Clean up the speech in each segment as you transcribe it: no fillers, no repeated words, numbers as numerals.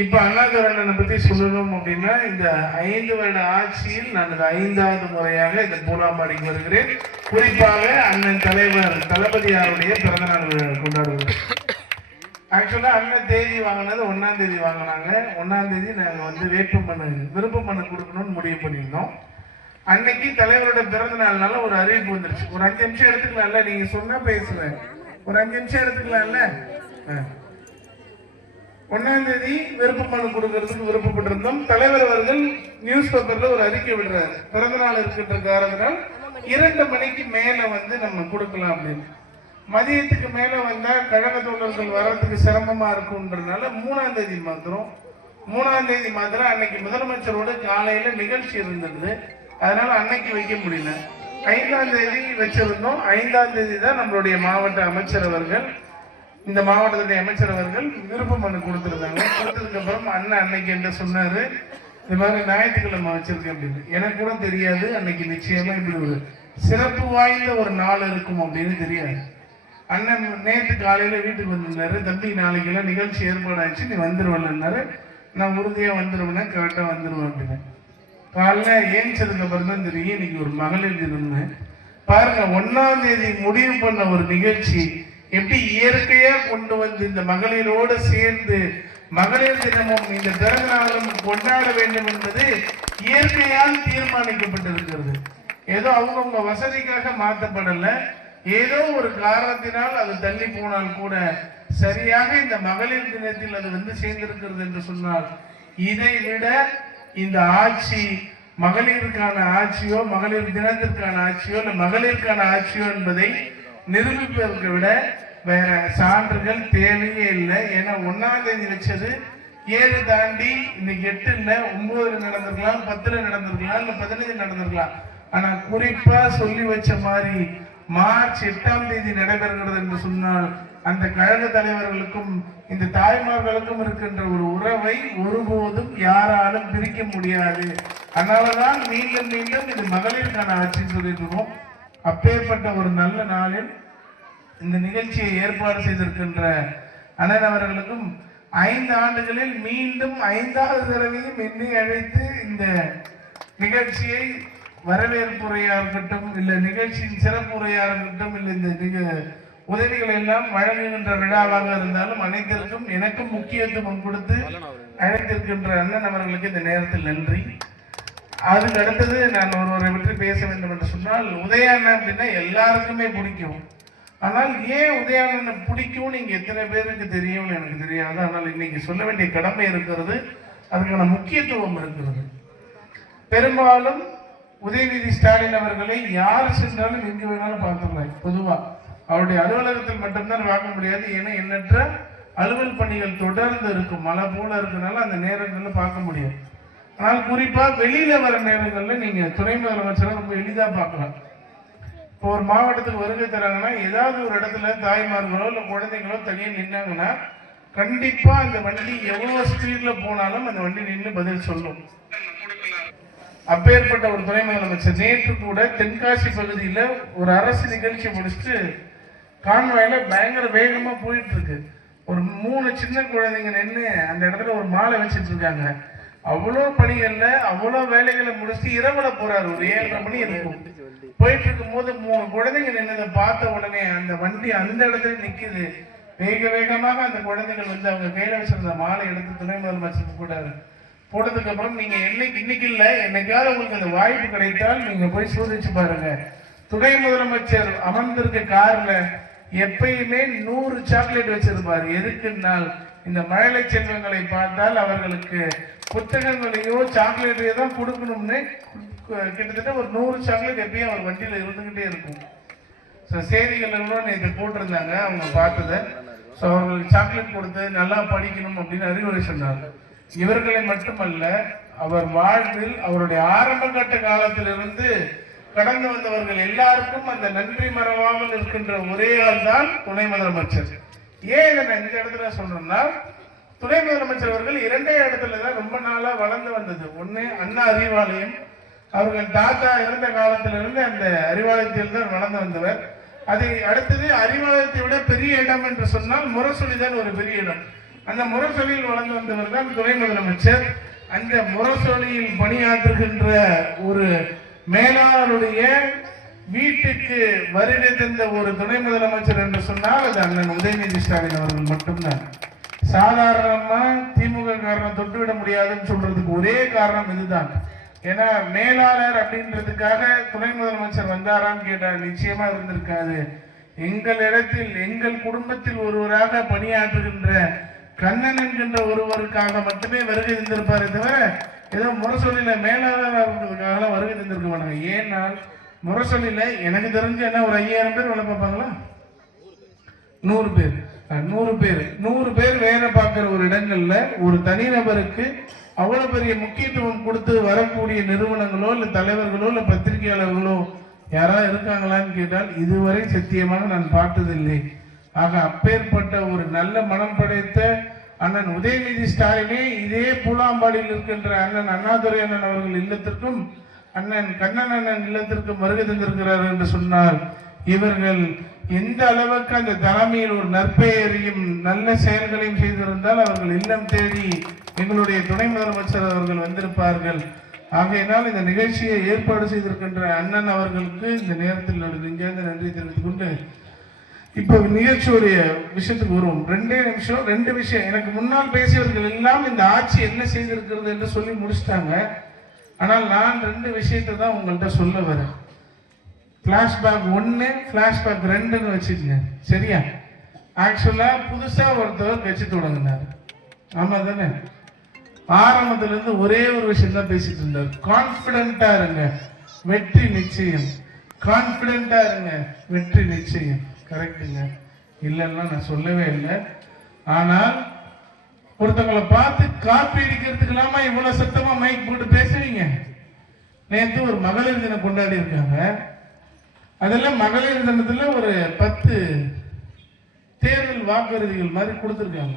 இப்ப அண்ணாதுரையனை பத்தி சொல்லணும் அப்படின்னா, இந்த 5 வருட ஆட்சியில் நான் 5வது முறையாக இந்த பூலாம்பாடிக்கு வருகிறேன். குறிப்பாக அண்ணன் தலைவர் தளபதியாருடைய பிறந்தநாள் கொண்டாடுவது. ஆக்சுவலா அண்ணன் தேதி வாங்கினது 1ஆம் தேதி வாங்கினாங்க. 1ஆம் தேதி நாங்க விருப்ப மனு கொடுக்கணும்னு முடிவு பண்ணியிருந்தோம். அன்னைக்கு தலைவரோட பிறந்த நாள்னால ஒரு அறிவிப்பு வந்துருச்சு. ஒரு 5 நிமிஷம் எடுத்துக்கலாம்ல, நீங்க சொன்னா பேசுவேன். ஒரு 5 நிமிஷம் எடுத்துக்கலாம்ல. 1ஆம் தேதி விருப்ப மனு கொடுக்கறதுக்கு விருப்பப்பட்டிருந்தோம். தலைவர் அவர்கள் நியூஸ் பேப்பர்ல ஒரு அறிக்கை விடுறாரு, பிறந்த நாள் இருக்கின்ற காரணத்தினால் 2 மணிக்கு மேல நம்ம கொடுக்கலாம் அப்படின்னு. மதியத்துக்கு மேல வந்தா கழக தோழர்கள் வர்றதுக்கு சிரமமா இருக்கும்ன்றதுனால 3ஆம் தேதி மாத்திரம் 3ஆம் தேதி மாத்திரம் அன்னைக்கு முதலமைச்சரோட காலையில நிகழ்ச்சி இருந்தது. அதனால அன்னைக்கு வைக்க முடியல. 5ஆம் தேதி வச்சிருந்தோம். 5ஆம் தேதி தான் நம்மளுடைய மாவட்ட அமைச்சர் அவர்கள், இந்த மாவட்டத்துடைய அமைச்சர் அவர்கள் விருப்ப மனு கொடுத்திருந்தாங்க. கொடுத்ததுக்கு அப்புறம் அண்ணன் அன்னைக்கு என்ன சொன்னாரு, இந்த மாதிரி ஞாயிற்றுக்கிழமை வச்சிருக்கேன் அப்படின்னு. எனக்கு கூட தெரியாது அன்னைக்கு நிச்சயமா இப்படி ஒரு சிறப்பு வாய்ந்த ஒரு நாள் இருக்கும் அப்படின்னு தெரியாது. அண்ணன் நேற்று காலையில வீட்டுக்கு வந்திருந்தாரு. தம்பி நாளைக்கெல்லாம் நிகழ்ச்சி ஏற்பாடாச்சு, நீ வந்துருவலன்னாரு. நான் உறுதியா வந்துருவேன், கரெக்டா வந்துருவேன் அப்படின்னு. காலைல ஏஞ்சதுக்கு அப்புறம் தான் தெரியும் இன்னைக்கு ஒரு மகளிர் தினம்னு. பாருங்க, 1ஆம் தேதி முடிவு பண்ண ஒரு நிகழ்ச்சி எப்படி இயற்கையா கொண்டு வந்து இந்த மகளிரோடு சேர்ந்து மகளிர் தினமும் இந்த பிறந்த நாளும் கொண்டாட வேண்டும் என்பது இயற்கையால் தீர்மானிக்கப்பட்டிருக்கிறது. ஏதோ அவங்கவுங்க வசதிக்காக மாற்றப்படல. ஏதோ ஒரு காரணத்தினால் அது தள்ளி போனால் கூட சரியாக இந்த மகளிர் தினத்தில் அது சேர்ந்திருக்கிறது என்று சொன்னால், இதை விட இந்த ஆட்சி மகளிருக்கான ஆட்சியோ மகளிர் தினத்திற்கான ஆட்சியோ இல்ல மகளிருக்கான ஆட்சியோ என்பதை நிரூபிப்பதற்கு விட வேற சான்றுகள் தேவையே இல்லை. ஏன்னா 1ஆம் தேதி வச்சது 7 தாண்டி இன்னைக்கு 8 இல்ல 9 நடந்திருக்கலாம், 10 நடந்திருக்கலாம், இல்ல 15 நடந்திருக்கலாம். ஆனா குறிப்பா சொல்லி வச்ச மாதிரி மார்ச் 8ஆம் தேதி நடைபெறுகிறது என்று சொன்னால் அந்த கழக தலைவர்களுக்கும் இந்த தாய்மார்களுக்கும் இருக்கின்ற ஒரு உறவை ஒருபோதும் யாராலும் பிரிக்க முடியாது. அதனாலதான் மீண்டும் மீண்டும் இது மகளிருக்கான ஆட்சின்னு சொல்லிட்டு அப்பேற்பட்ட ஒரு நல்ல நாளில் இந்த நிகழ்ச்சியை ஏற்பாடு செய்திருக்கின்ற அண்ணன் அவர்களுக்கும் 5 ஆண்டுகளில் மீண்டும் 5வது தடவையும் என்னை அழைத்து இந்த நிகழ்ச்சியை வரவேற்புரையா இருக்கட்டும், இல்ல நிகழ்ச்சியின் சிறப்புரையா இருக்கட்டும், இல்ல இந்த உதவிகள் எல்லாம் வழங்குகின்ற விழாவாக இருந்தாலும் அனைத்திற்கும் எனக்கும் முக்கியத்துவம் கொடுத்து அழைத்திருக்கின்ற அண்ணன் அவர்களுக்கு இந்த நேரத்தில் நன்றி. அதுக்கு அடுத்தது நான் ஒருவரை பற்றி பேச வேண்டும் என்று சொன்னால், உதயாண்ணன் அப்படின்னா எல்லாருக்குமே பிடிக்கும். ஆனால் ஏன் உதயாண்ணனை பிடிக்கும் நீங்க எத்தனை பேருக்கு தெரியும்னு எனக்கு தெரியாது. ஆனால் இன்னைக்கு சொல்ல வேண்டிய கடமை இருக்கிறது, அதுக்கான முக்கியத்துவம் இருக்கிறது. பெரும்பாலும் உதயநிதி ஸ்டாலின் அவர்களை யார் சென்றாலும் எங்கு வேணாலும் பார்த்துடலாம். பொதுவா அவருடைய அலுவலகத்தில் மட்டும்தான் பார்க்க முடியாது. ஏன்னா எண்ணற்ற அலுவல் பணிகள் தொடர்ந்து இருக்கும், மழை போல இருக்கனால அந்த நேரங்கள்ல பார்க்க முடியும். ஆனால் குறிப்பா வெளியில வர நேரங்கள்ல நீங்க துணை முதலமைச்சரை ரொம்ப எளிதா பார்க்கலாம். இப்போ ஒரு மாவட்டத்துக்கு வருகை தராங்கன்னா ஏதாவது ஒரு இடத்துல தாய்மார்களோ இல்ல குழந்தைங்களோ தனியா நின்னாங்கன்னா கண்டிப்பா அந்த வண்டி எவ்வளவு ஸ்பீட்ல போனாலும் அந்த வண்டி நின்று பதில் சொல்லும். அப்பேற்பட்ட ஒரு துணை முதலமைச்சர் நேற்று கூட தென்காசி பகுதியில ஒரு அரசு நிகழ்ச்சி முடிச்சுட்டு கான்வாயில பயங்கர வேகமா போயிட்டு இருக்கு. ஒரு 3 சின்ன குழந்தைங்க நின்று அந்த இடத்துல ஒரு மாலை வச்சிட்டு இருக்காங்க. அவ்வளோ பணிகள்ல அவ்வளோ வேலைகளை முடிச்சுட்டு இரவுல போறாரு. ஒரு 7:30 மணி இருக்கும். போயிட்டு இருக்கும் போது 3 குழந்தைங்க நின்னதை பார்த்த உடனே அந்த வண்டி அந்த இடத்துல நிக்குது. வேக வேகமாக அந்த குழந்தைகள் அவங்க கையில வச்சிருந்த மாலை எடுத்து துணை முதலமைச்சருக்கு போட்டாரு. போட்டதுக்கு அப்புறம் நீங்க இன்னைக்கு இல்ல என்னைக்காவது உங்களுக்கு அந்த வாய்ப்பு கிடைத்தால் நீங்க போய் சோதிச்சு பாருங்க. துணை முதலமைச்சர் அமர்ந்திருக்க கார்ல எப்பயுமே 100 சாக்லேட் வச்சிருப்பாரு. எதுக்குன்னால் இந்த மழலை செல்வங்களை பார்த்தால் அவர்களுக்கு புத்தகங்களையோ சாக்லேட்டையோ தான் கொடுக்கணும்னு கிட்டத்தட்ட ஒரு 100 சாக்லேட் எப்பயும் அவர் வண்டியில இருந்துகிட்டே இருக்கும். செய்திகள் நேற்று போட்டிருந்தாங்க, அவங்க பார்த்தத. அவர்களுக்கு சாக்லேட் கொடுத்து நல்லா படிக்கணும் அப்படின்னு அறிவுரை சொன்னாங்க. இவர்களை மட்டுமல்ல, அவர் வாழ்வில் அவருடைய ஆரம்ப கட்ட காலத்திலிருந்து கடந்து வந்தவர்கள் எல்லாருக்கும் அந்த நன்றி மறவாமல் இருக்கின்ற ஒரே ஆள் தான் துணை முதலமைச்சர். ஏன் இதை இந்த இடத்துல சொல்றோம்னா, துணை முதலமைச்சர் அவர்கள் 2 இடத்துல தான் ரொம்ப நாளா வளர்ந்து வந்தது. ஒண்ணு அண்ணா அறிவாலயம், அவர்கள் தாத்தா இருந்த காலத்திலிருந்து அந்த அறிவாலயத்தில் தான் வளர்ந்து வந்தவர். அதை அடுத்தது அறிவாலயத்தை விட பெரிய இடம் என்று சொன்னால் முரசொலிதான் ஒரு பெரிய இடம். அந்த முரசொலியில் வளர்ந்து வந்தவர் தான் துணை முதலமைச்சர். அந்த முரசொலியில் பணியாற்றுகின்ற ஒரு மேலாளருடைய வீட்டுக்கு வருகை தந்த ஒரு துணை முதலமைச்சர் என்று சொன்னால் அது அண்ணன் உதயநிதி ஸ்டாலின் அவர்கள் மட்டும்தான். சாதாரணமா திமுக காரணம் தொட்டுவிட முடியாதுன்னு சொல்றதுக்கு ஒரே காரணம் இதுதான். ஏன்னா மேலாளர் அப்படின்றதுக்காக துணை முதலமைச்சர் வந்தாரான்னு கேட்டால் நிச்சயமா இருந்திருக்காது. எங்களிடத்தில் எங்கள் குடும்பத்தில் ஒருவராக பணியாற்றுகின்ற கண்ணன் என்கின்ற ஒருவருக்காக மட்டுமே வருகை தந்திருப்பாரே தவிர ஏதோ முரசொலியில மேலாளர்களுக்காக வருகை தந்திருக்க மாட்டாங்க. ஏன்னால் முரசொலியில எனக்கு தெரிஞ்சு என்ன ஒரு 5000 பேர் வேலை பார்ப்பாங்களா? 100 பேர் வேலை பார்க்கிற ஒரு இடங்கள்ல ஒரு தனிநபருக்கு அவ்வளவு பெரிய முக்கியத்துவம் கொடுத்து வரக்கூடிய நிறுவனங்களோ இல்ல தலைவர்களோ இல்ல பத்திரிகையாளர்களோ யாராவது இருக்காங்களான்னு கேட்டால் இதுவரை சத்தியமாக நான் பார்த்ததில்லை. ஆக அப்பேற்பட்ட ஒரு நல்ல மனம் படைத்த அண்ணன் உதயநிதி ஸ்டாலினே இதே பூலாம்பாடியில் இருக்கின்ற அண்ணன் அண்ணாதுரை அண்ணன் அவர்கள் இல்லத்திற்கும் அண்ணன் கண்ணன் அண்ணன் இல்லத்திற்கும் வருகை தந்திருக்கிறார் என்று சொன்னால் இவர்கள் எந்த அளவுக்கு அந்த தலைமையில் ஒரு நற்பெயரையும் நல்ல செயல்களையும் செய்திருந்தால் அவர்கள் இல்லம் தேடி எங்களுடைய துணை முதலமைச்சர் அவர்கள் வந்திருப்பார்கள். ஆகையினால் இந்த நிகழ்ச்சியை ஏற்பாடு செய்திருக்கின்ற அண்ணன் அவர்களுக்கு இந்த நேரத்தில் நன்றி தெரிவித்துக் கொண்டு இப்ப நிகழ்ச்சியுடைய விஷயத்துக்கு வருவோம். 2 நிமிஷம் 2 விஷயம். எனக்கு முன்னால் பேசியவர்கள் எல்லாம் இந்த ஆட்சி என்ன செய்திருக்கிறது என்று சொல்லி முடிச்சிட்டாங்க. ஆனால் நான் 2 விஷயத்தை தான் உங்கள்கிட்ட சொல்ல வரேன். பிளாஷ்பேக் 1, பிளாஷ்பேக் 2ன்னு வச்சுக்கங்க. சரியா? ஆக்சுவலா புதுசா ஒருத்தவர் கட்சி தொடங்கினார். ஆமா தானே? ஆரம்பத்துல இருந்து ஒரே ஒரு விஷயம் தான் பேசிட்டு இருந்தார். கான்பிடண்டா இருங்க, வெற்றி நிச்சயம். கான்பிடண்டா இருங்க, வெற்றி நிச்சயம். கரெக்டுங்க, இல்லைன்னா நான் சொல்லவே இல்லை. ஆனால் ஒருத்தவங்களை பார்த்து காப்பி அடிக்கிறதுக்கு இல்லாம இவ்வளவு சத்தமா மைக் போட்டு பேசுவீங்க. நேற்று ஒரு மகளிர் தினம் கொண்டாடி இருக்காங்க. அதெல்லாம் மகளிர் தினத்துல ஒரு 10 தேர்தல் வாக்குறுதிகள் மாதிரி கொடுத்துருக்காங்க.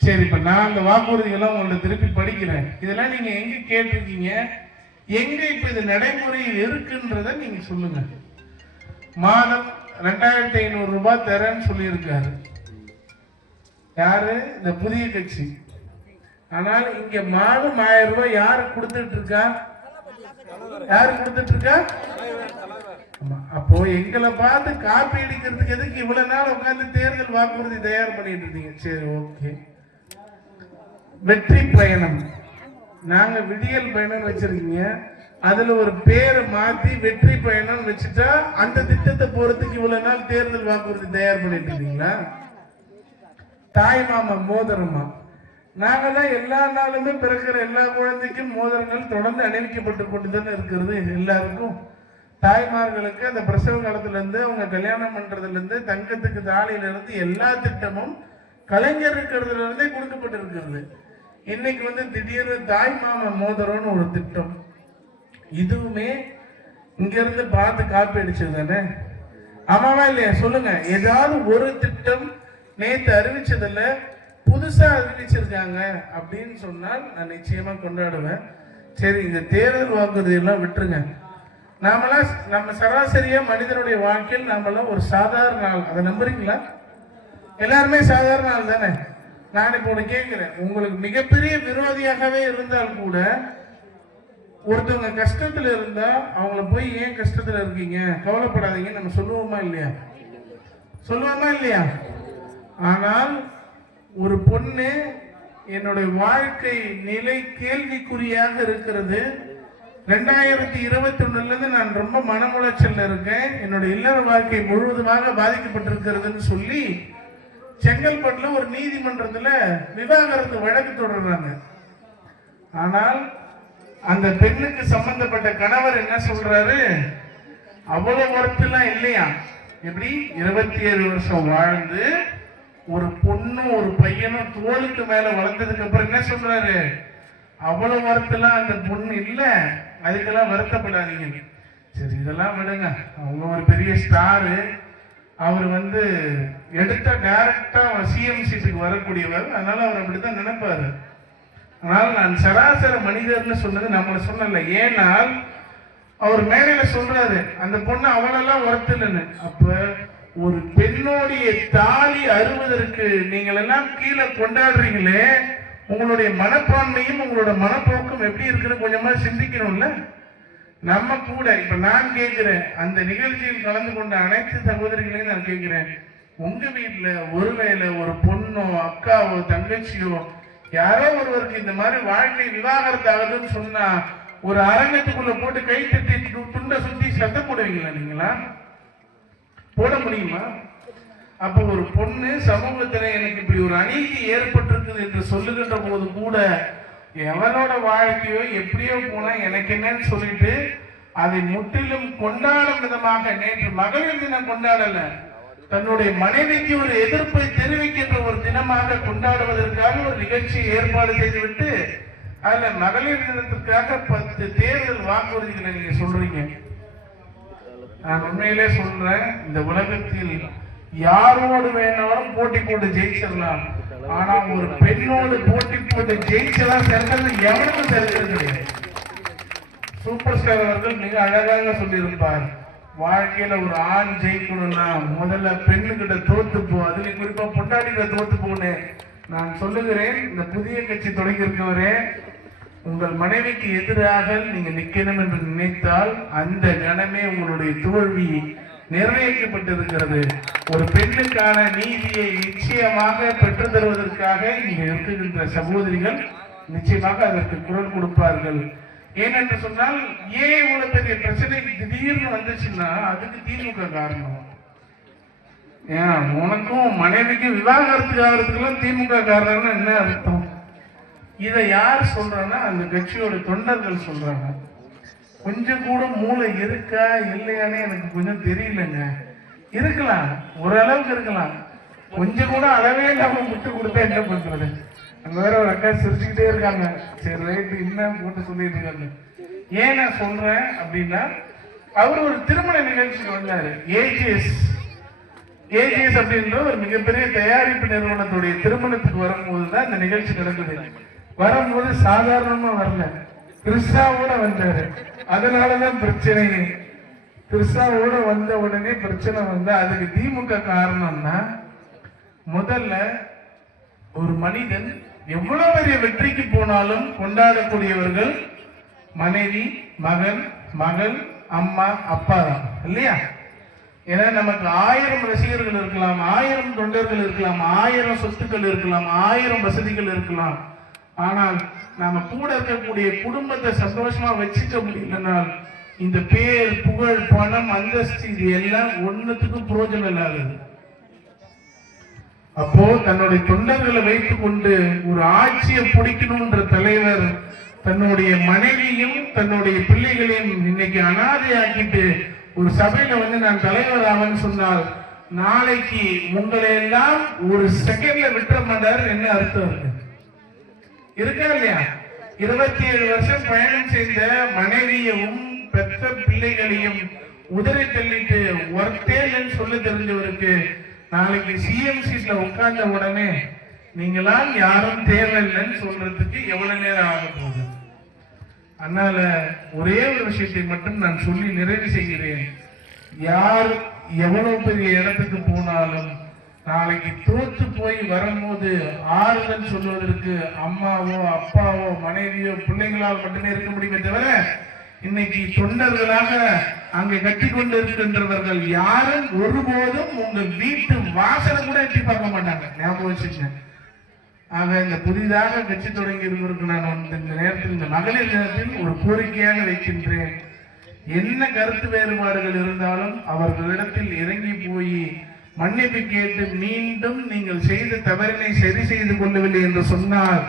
சரி, இப்ப நான் அந்த வாக்குறுதிகள்லாம் உங்கள்ட்ட திருப்பி படிக்கிறேன். இதெல்லாம் நீங்க எங்க கேட்டிருக்கீங்க, எங்க இப்ப இது நடைமுறையில் இருக்குன்றத நீங்க சொல்லுங்க. மாதம் 2500 ரூபாய் தரேன்னு சொல்லியிருக்காரு. யாரு? இந்த புதிய கட்சி. ஆனால் இங்க மாதம் 1000 ரூபாய் யாரு கொடுத்துட்டு இருக்கா? யாரு கொடுத்துட்டு இருக்கா? அப்போ எங்களை பார்த்து காப்பி அடிக்கிறதுக்கு எதுக்கு இவ்வளவு நாள் உட்கார்ந்து தேர்தல் வாக்குறுதி தயார் பண்ணிட்டு இருந்தீங்க? சரி, ஓகே. வெற்றி பயணம், நாங்க விடியல் பயணம் வச்சிருக்கீங்க. அதுல ஒரு பேரை மாத்தி வெற்றி பயணம் வச்சுட்டா அந்த திட்டத்தை போறதுக்கு இவ்வளவு நாள் தேர்தல் வாக்குறுதி தயார் பண்ணிட்டு இருக்கீங்களா? தாய் மாமா மோதிரமா? நாங்க தான் எல்லா நாளுமே பிறக்கிற எல்லா குழந்தைக்கும் மோதிரங்கள் தொடர்ந்து அணிவிக்கப்பட்டு கொண்டுதானே இருக்கிறது. எல்லாருக்கும் தாய்மார்களுக்கு அந்த பிரசவ காலத்துல இருந்து அவங்க கல்யாணம் பண்றதுல இருந்து தங்கத்துக்கு தாலியில இருந்து எல்லா திட்டமும் கலைஞர் இருக்கிறதுல இருந்தே கொடுக்கப்பட்டு இருக்கிறது. இன்னைக்கு திடீர்னு தாய் மாமா மோதிரம்னு ஒரு திட்டம், இதுவுமே இங்க இருந்து பார்த்து காப்பி அடிச்சது தானே? ஆமாவா இல்லையா? சொல்லுங்க. ஏதாவது ஒரு திட்டம் நேத்து அறிவிச்சதுல புதுசா அறிவிச்சிருக்காங்க அப்படின்னு சொன்னால் நான் நிச்சயமா கொண்டாடுவேன். சரி, இந்த தேர்தல் வாக்குறுதி எல்லாம் விட்டுருங்க. நம்ம சராசரியா மனிதனுடைய வாழ்க்கையில் நாமெல்லாம் ஒரு சாதாரண ஆள். அதை நம்புறீங்களா? எல்லாருமே சாதாரண ஆள் தானே. நான் இப்போ ஒன்று கேட்கிறேன், உங்களுக்கு மிகப்பெரிய விரோதியாகவே இருந்தால் கூட ஒருத்தவங்க கஷ்டத்துல இருந்தா அவங்கள போய் ஏன் கஷ்டத்துல இருக்கீங்க, கவலைப்படாதீங்க நம்ம சொல்லுவோமா இல்லையா? சொல்லுவோமா இல்லையா? ஆனால் ஒரு பொண்ணு என்னுடைய வாழ்க்கை நிலை கேள்விக்குறியாக இருக்கிறது. 2021 இருந்து நான் ரொம்ப மன உளைச்சல்ல இருக்கேன், என்னுடைய இல்லற வாழ்க்கை முழுவதுமாக பாதிக்கப்பட்டிருக்கிறதுன்னு சொல்லி செங்கல்பட்டுல ஒரு நீதிமன்றத்துல விவாகரத்து வழக்கு தொடர்றாங்க. ஆனால் அந்த பெண்ணுக்கு சம்பந்தப்பட்ட கணவர் என்ன சொல்றாரு, அவ்வளவு ஒர்த்தெல்லாம் இல்லையா. எப்படி 27 வருஷம் வாழ்ந்து ஒரு பொண்ணும் ஒரு பையனும் தோளுக்கு மேல வளர்ந்ததுக்கு அப்புறம் என்ன சொல்றாரு, அவ்வளவு வருத்தெல்லாம் அந்த பொண்ணு இல்ல, அதுக்கெல்லாம் வருத்தப்படாதீங்க. சரி, இதெல்லாம் விடுங்க. அவங்க ஒரு பெரிய ஸ்டாரு, அவர் எடுத்த டைரக்டா சிஎம் சீட்டுக்கு வரக்கூடியவர், அதனால அவர் அப்படித்தான் நினைப்பாரு. ஆனால் நான் சராசரி மனிதர்னு சொன்னது நம்மளை சொன்னல. ஏனால் அவர் மேடையில சொல்றாரு அந்த பொண்ணு அவளெல்லாம் ஒருத்தலன்னு. அப்ப ஒரு பெண்ணோடைய தாலி அறுவதற்கு நீங்கள் எல்லாம் கீழே கொண்டாடுறீங்களே, உங்களுடைய மனப்பான்மையும் உங்களோட மனப்போக்கும் எப்படி இருக்குன்னு கொஞ்சமா சிந்திக்கணும்ல. நம்ம கூட இப்ப நான் கேட்கிறேன், அந்த நிகழ்ச்சியில் கலந்து கொண்ட அனைத்து சகோதரிகளையும் நான் கேட்கிறேன், உங்க வீட்டுல ஒருவேளை ஒரு பொண்ணோ அக்காவோ தங்கச்சியோ யாரோ ஒருவருக்கு இந்த மாதிரி வாழ்க்கை விவாகரத்து ஆகுதுன்னு சொன்னா ஒரு அரங்கத்துக்குள்ள போட்டு கை தட்டி துண்டை சுத்தி சத்தம் போடுவீங்களா? நீங்களா போட முடியுமா? அப்ப ஒரு பொண்ணு சமூகத்துல எனக்கு இப்படி ஒரு அநீதி ஏற்பட்டிருக்குது என்று சொல்லுகின்ற போது கூட எவனோட வாழ்க்கையோ எப்படியோ போனா எனக்கு என்னன்னு சொல்லிட்டு அதை முற்றிலும் கொண்டாடும் விதமாக நேற்று மகளிர் தினம் கொண்டாடல, தன்னுடைய மனைவிக்கு ஒரு எதிர்ப்பை தெரிவிக்கின்ற ஒரு தினமாக கொண்டாடுவதற்காக ஒரு நிகழ்ச்சியை ஏற்பாடு செய்துவிட்டு அதுல மகளிர் தினத்திற்காக 10 தேர்தல் வாக்குறுதிகளை நீங்க சொல்றீங்க. நான் உண்மையிலே சொல்றேன், இந்த உலகத்தில் யாரோடு வேணாலும் போட்டி போட்டு ஜெயிச்சிடலாம், ஆனா ஒரு பெண்ணோடு போட்டி போட்டு ஜெயிச்சதான் சிறந்தது எவனுக்கும் சிறந்தது கிடையாது. சூப்பர் ஸ்டார் அவர்கள் மிக அழகாக சொல்லியிருப்பார், வாழ்க்கையில ஒரு ஆண் ஜெயிக்கணும்னா முதல்ல பெண்ணுகிட்ட தோத்து போ, அதுல குறிப்பா பொண்டாட்டிகிட்ட தோத்து போன்னு நான் சொல்லுகிறேன். இந்த புதிய கட்சி தொடங்கி இருக்கவரே, உங்கள் மனைவிக்கு எதிராக நீங்க நிக்கணும் என்று நினைத்தால் அந்த கணமே உங்களுடைய தோல்வி நிர்ணயிக்கப்பட்டிருக்கிறது. ஒரு பெண்ணுக்கான நீதியை நிச்சயமாக பெற்று தருவதற்காக இங்க இருக்குகின்ற சகோதரிகள் நிச்சயமாக அதற்கு குரல் கொடுப்பார்கள். ஏனென்று சொன்னால் ஏன் இவ்வளவு பெரிய பிரச்சனை திடீர்னு வந்துச்சுன்னா அதுக்கு திமுக காரணம். ஏன் உனக்கும் மனைவிக்கும் விவாகரத்து ஆகிறதுக்கெல்லாம் திமுக காரணம்னு என்ன அர்த்தம்? இதை யார் சொல்றாங்கன்னா அந்த கட்சியோட தொண்டர்கள் சொல்றாங்க. கொஞ்சம் கூட மூளை இருக்கா இல்லையானே எனக்கு கொஞ்சம் தெரியலங்க. இருக்கலாம், ஓரளவுக்கு இருக்கலாம், கொஞ்சம் கூட அளவே இல்லாம முட்டு கொடுத்தா என்ன பண்றது? அங்க வேற ஒரு அக்கா சிரிச்சுக்கிட்டே இருக்காங்க. சரி ரைட்டு, இன்னும் போட்டு சொல்லிட்டு இருக்காங்க. ஏன் நான் சொல்றேன் அப்படின்னா, அவர் ஒரு திருமண நிகழ்ச்சிக்கு வந்தாரு. ஏஜிஎஸ் அப்படின்ற ஒரு மிகப்பெரிய தயாரிப்பு நிறுவனத்துடைய திருமணத்துக்கு வரும்போதுதான் இந்த நிகழ்ச்சி நடக்குது. வரும்போது சாதாரணமா வரல, கிறிஸ்தாவோட வந்தாரு. அதனாலதான் பிரச்சனை. கிறிஸ்தாவோட வந்த உடனே பிரச்சனை வந்தா அதுக்கு திமுக காரணம்னா, முதல்ல ஒரு மனிதன் எவ்வளவு பெரிய வெற்றிக்கு போனாலும் கொண்டாடக்கூடியவர்கள் மனைவி, மகன், மகள், அம்மா, அப்பா தான் இல்லையா? ஏன்னா நமக்கு 1000 ரசிகர்கள் இருக்கலாம், 1000 தொண்டர்கள் இருக்கலாம், 1000 சொத்துக்கள் இருக்கலாம், 1000 வசதிகள் இருக்கலாம். ஆனால் நாம கூட இருக்கக்கூடிய குடும்பத்தை சந்தோஷமா வச்சுக்க முடியலனால் இந்த பேர், புகழ், பணம், அந்தஸ்து இது எல்லாம் ஒன்னுத்துக்கும் புரோஜனம் இல்லாதது. அப்போ தன்னுடைய தொண்டர்களை வைத்துக் கொண்டு ஒரு ஆட்சியை பிடிக்கணும்ன்ற தலைவர் தன்னுடைய மனைவியும் தன்னுடைய பிள்ளைகளையும் இன்னைக்கு அனாதையாக்கிட்டு ஒரு சபையில வந்து நான் தலைவர் ஆவேன்னு சொன்னால் நாளைக்கு உங்களை எல்லாம் ஒரு செகண்ட்ல விட்டுற மாட்டாரு. என்ன அர்த்தம் இருக்கா இல்லையா? 27 வருஷம் பயணம் செய்த மனைவியையும் பெற்ற பிள்ளைகளையும் உதறி தள்ளிட்டு ஒர்த்தேன்னு சொல்ல தெரிஞ்சவருக்கு நாளைக்கு சிஎம் சீட்ல உட்கார்ந்த உடனே நீங்களாம் யாரும் தேவையில்லைன்னு சொல்றதுக்கு எவ்வளவு நேரம் ஆக போகுது? அதனால ஒரே ஒரு விஷயத்தை மட்டும் நான் சொல்லி நிறைவு செய்கிறேன். யார் எவ்வளவு பெரிய இடத்துக்கு போனாலும் நாளைக்கு தோற்று போய் வரும்போது ஆறுதல் சொல்வதற்கு அம்மாவோ அப்பாவோ மனைவியோ பிள்ளைங்களால் மட்டுமே இருக்க முடியுமே தவிர இன்னைக்கு தொண்டர்களாக அங்கே கட்டி கொண்டு இருக்கின்றவர்கள் யாரும் ஒருபோதும் உங்கள் வீட்டு வாசலை கூட எட்டி பார்க்க மாட்டாங்க. ஞாபகம் வச்சுக்கேன். ஆக இந்த புதிதாக கட்சி தொடங்கி இருவருக்கு நான் இந்த நேரத்தில் இந்த மகளிர் தினத்தில் ஒரு கோரிக்கையாக வைக்கின்றேன். என்ன கருத்து வேறுபாடுகள் இருந்தாலும் அவர்களிடத்தில் இறங்கி போய் மன்னிப்பு கேட்டு மீண்டும் நீங்கள் செய்த தவறினை சரி செய்து கொள்ளவில்லை என்று சொன்னால்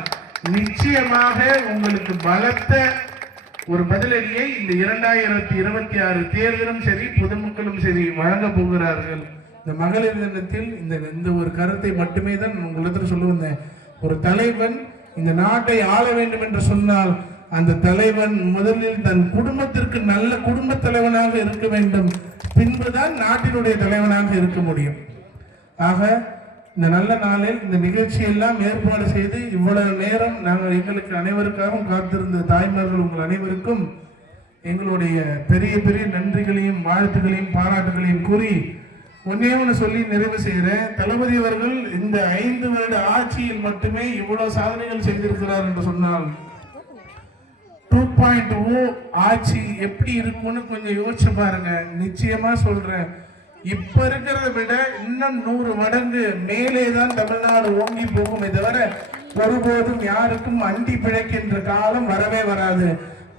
நிச்சயமாக உங்களுக்கு பலத்த ஒரு பதிலடியை இந்த 2026 தேர்தலும் சரி பொதுமக்களும் சரி வழங்க போகிறார்கள். இந்த மகளிர் தினத்தில் இந்த ஒரு கருத்தை மட்டுமே தான் உங்களிடத்தில் சொல்ல வந்தேன். ஒரு தலைவன் இந்த நாட்டை ஆள வேண்டும் என்று சொன்னால் அந்த தலைவன் முதலில் தன் குடும்பத்திற்கு நல்ல குடும்ப தலைவனாக இருக்க வேண்டும், பின்புதான் நாட்டினுடைய தலைவனாக இருக்க முடியும். ஆக இந்த நல்ல நாளில் இந்த நிகழ்ச்சி எல்லாம் ஏற்பாடு செய்து இவ்வளவு நேரம் நாங்கள் எங்களுக்கு அனைவருக்காகவும் காத்திருந்த தாய்மார்கள் உங்கள் அனைவருக்கும் எங்களுடைய பெரிய பெரிய நன்றிகளையும் வாழ்த்துக்களையும் பாராட்டுகளையும் கூறி ஒன்னே ஒன்று சொல்லி நிறைவு செய்கிறேன். தளபதி அவர்கள் இந்த 5 வருட ஆட்சியில் மட்டுமே இவ்வளவு சாதனைகள் செய்திருக்கிறார் என்று சொன்னால் 2.0 ஆட்சி எப்படி இருக்கும்னு கொஞ்சம் யோசிச்சு பாருங்க. நிச்சயமா சொல்றேன், இப்ப இருக்கிறத விட இன்னும் 100 மடங்கு மேலே தான் தமிழ்நாடு ஓங்கி போகுமே தவிர ஒருபோதும் யாருக்கும் அண்டி பிழைக்கின்ற காலம் வரவே வராது.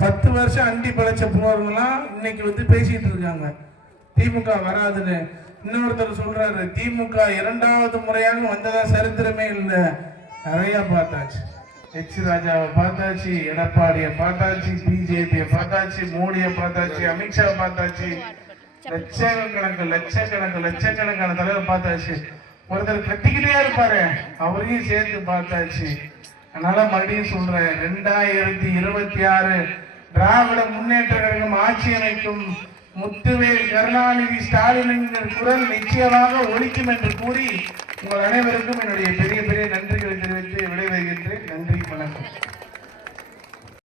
10 வருஷம் அண்டி பிழைச்ச போறவங்களாம் இன்னைக்கு வந்து பேசிட்டு இருக்காங்க திமுக வராதுன்னு. இன்னொருத்தர் சொல்றாரு திமுக 2வது முறையாக வந்ததா சரித்திரமே இல்லை. நிறைய பார்த்தாச்சு, ராஜாவை பார்த்தாச்சு, எடப்பாடியை பார்த்தாச்சு, பிஜேபியை பார்த்தாச்சு, மோடியை பார்த்தாச்சு, அமித்ஷா பார்த்தாச்சு, லட்சக்கணக்கான தலைவர் பார்த்தாச்சு. ஒருத்தர் கட்டிக்கிட்டே இருப்பாரு, அவரையும் சேர்த்து பார்த்தாச்சு. அதனால மறுபடியும் சொல்றேன், 2026 திராவிட முன்னேற்ற கழகம் ஆட்சி அமைக்கும், முத்துவேல் கருணாநிதி ஸ்டாலின் குரல் நிச்சயமாக ஒலிக்கும் என்று கூறி உங்கள் அனைவருக்கும் என்னுடைய பெரிய பெரிய நன்றிகளை தெரிவித்து விடைபெறுகின்றேன். நன்றி, வணக்கம்.